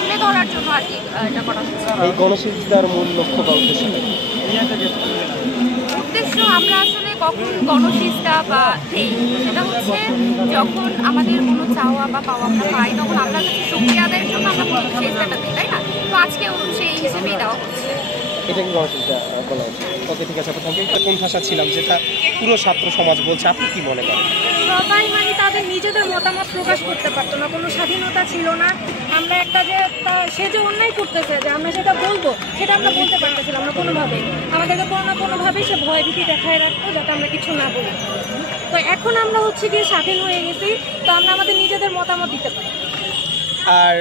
তুলে ধরার জন্য আর কি এটা করা হচ্ছে। এই গণশিক্ষার মূল লক্ষ্য বা উদ্দেশ্য আমরা আসলে কখন গণশিক্ষা বা দেই, সেটা হচ্ছে যখন আমাদের কোনো চাওয়া বা পাওয়া আমরা পাই তখন আমরা কাছে সুক্রিয়া আদায়ের জন্য আমরা গণশিক্ষাটা দিই, তাই না? তো আজকেও সেই হিসেবেই দেওয়া হচ্ছে। এটা কি গণশিক্ষা বলা উচিত? ওকে, ঠিক আছে। আপনাকে কোন ভাষা ছিলাম যেটা পুরো ছাত্র সমাজ বলছে, আপনি কি মনে করেন? সবাই তাদের নিজেদের মতামত প্রকাশ করতে পারতো না, কোনো স্বাধীনতা ছিল না। আমরা একটা সে যে অন্যায় করতেছে যে আমরা সেটা বলবো, সেটা আমরা বলতে পারতেছিলাম না কোনোভাবেই। আমাদেরকে কোনো না কোনোভাবেই সে ভয়ভীতি দেখায় রাখতো যাতে আমরা কিছু না বলি। তো এখন আমরা গিয়ে স্বাধীন হয়ে গেছি, তো আমরা আমাদের নিজেদের মতামত দিতে পারি। আর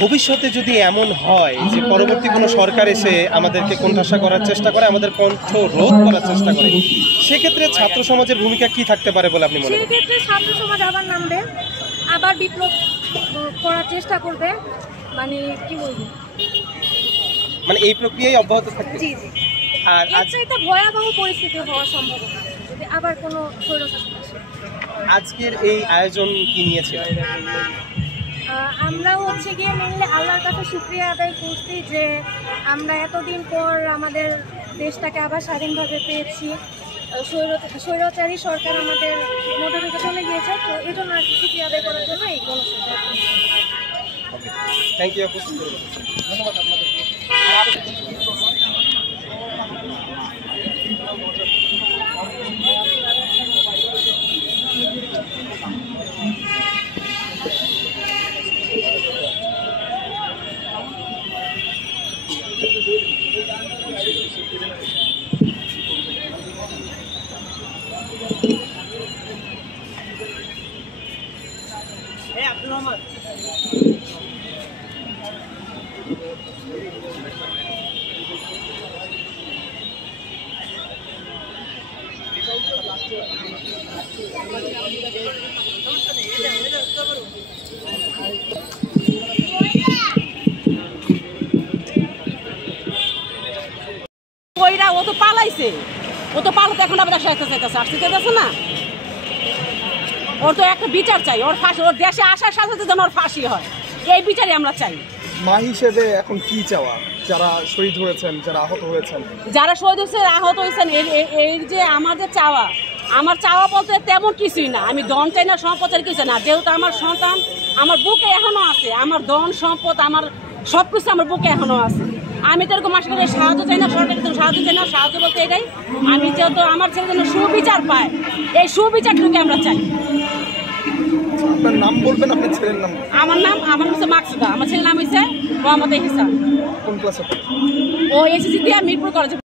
ভবিষ্যতে যদি এমন হয় যে পরবর্তী কোনো সরকার এসে আমাদেরকে কোণঠাসা করার চেষ্টা করে, আমাদের কণ্ঠ রোধ করার চেষ্টা করে, সেক্ষেত্রে ছাত্র সমাজের ভূমিকা কি থাকতে পারে বলে আপনি মনে করেন? সেক্ষেত্রে ছাত্র সমাজ আবার নামবে, আবার বিপ্লব করার চেষ্টা করবে। কি বলবো, এই প্রক্রিয়ায় অব্যাহত থাকবে। জি জি। আর এটা ভয়াবহ পরিস্থিতি হওয়ার সম্ভাবনা যদি আবার কোনো স্বৈরশাসন আসে। আজকের এই আয়োজন কি নিয়েছিল? আমরা গিয়ে মেনলি আল্লাহর কাছে শুকরিয়া আদায় করছি যে আমরা এতদিন পর আমাদের দেশটাকে আবার স্বাধীনভাবে পেয়েছি। স্বৈরাচারী সরকার আমাদের মধ্যে থেকে চলে গিয়েছে, তো এই জন্য আর কি শুকরিয়া আদায় করার জন্য এই গণশিক্ষা। Thank you. ধন্যবাদ আপনাদেরকে। ও তো পালাইছে, ও তো পালাতে এখন আবার চাইতেছে, আসতে চাইতেছে না। ওর তো একটা বিচার চাই, ওর ফাঁসি, ওর দেশে আসার সাথে সাথে যেন ওর ফাঁসি হয়, এই বিচারই আমরা চাই। মা হিসেবে এখন কি চাওয়া যারা শহীদ হয়েছেন, যারা আহত হয়েছেন? যারা শহীদ হয়েছে, আহত হয়েছেন, এই যে আমাদের চাওয়া, আমার চাওয়া বলতে তেমন কিছুই না। আমি ধন চাই না, সম্পদ চাই কিছু না। যেহেতু আমার সন্তান আমার বুকে এখনো আছে, আমার ধন সম্পদ আমার সব কিছু আমার বুকে এখনো আছে। আমি তো এরকম মাসে সাহায্য চাই না, সরকারের জন্য সাহায্য চাই না। সাহায্য বলতে এটাই, আমি যেহেতু আমার ছেলের জন্য সুবিচার পায়, এই সুবিচারটুকু আমরা চাই। আপনার নাম বলবেন, আপনার ছেলের নাম? আমার হচ্ছে মাকসুদা, আমার ছেলের নাম হচ্ছে মোহাম্মদ ইহসান। কোন ক্লাসে? ও এসএসসি দিয়ে মিরপুর কলেজে।